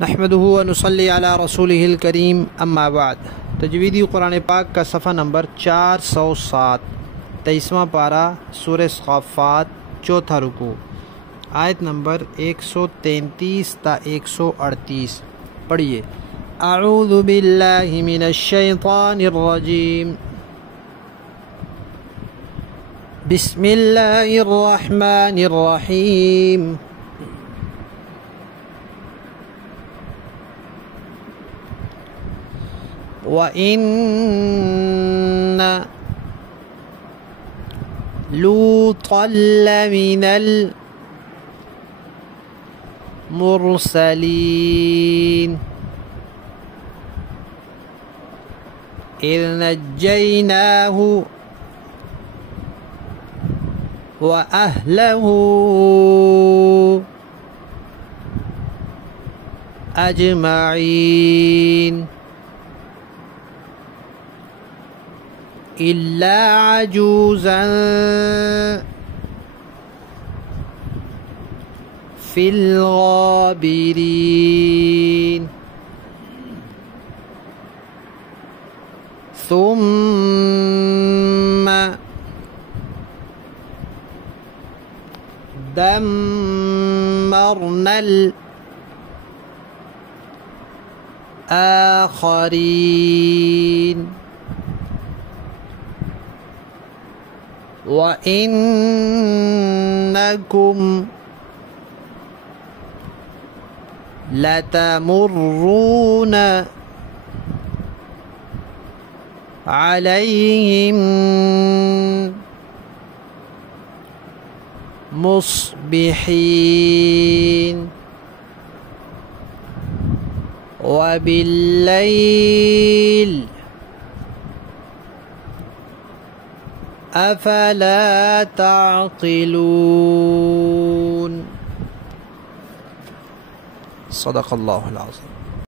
नहमदुहु व नुसल्ली अला रसूलिहिल करीम अम्मा बाद। तजवीदी कुरान पाक का सफ़ा नंबर 407, 23वां पारा, सूरह सफ़ात, चौथा रुकू, आयत नंबर 133 ता 138। पढ़िए। अऊज़ु बिल्लाहि मिनश शैतानिर रजीम, बिस्मिल्लाहिर रहमानिर रहीम। व इन्न लूतन लमिनल मुरसलीन इज़ नज्जयनाहु व अहलहु अजमईन इल्ला अजूज़न फिल गाबिरीन सुम्मा दम्मरनल आखरीन व इन्नकुम लतमुर्रून अलैहिम मुस्बिहीन व बिल्लैल अफला ताक़िलून। सदक़ल्लाहुल अज़ीम।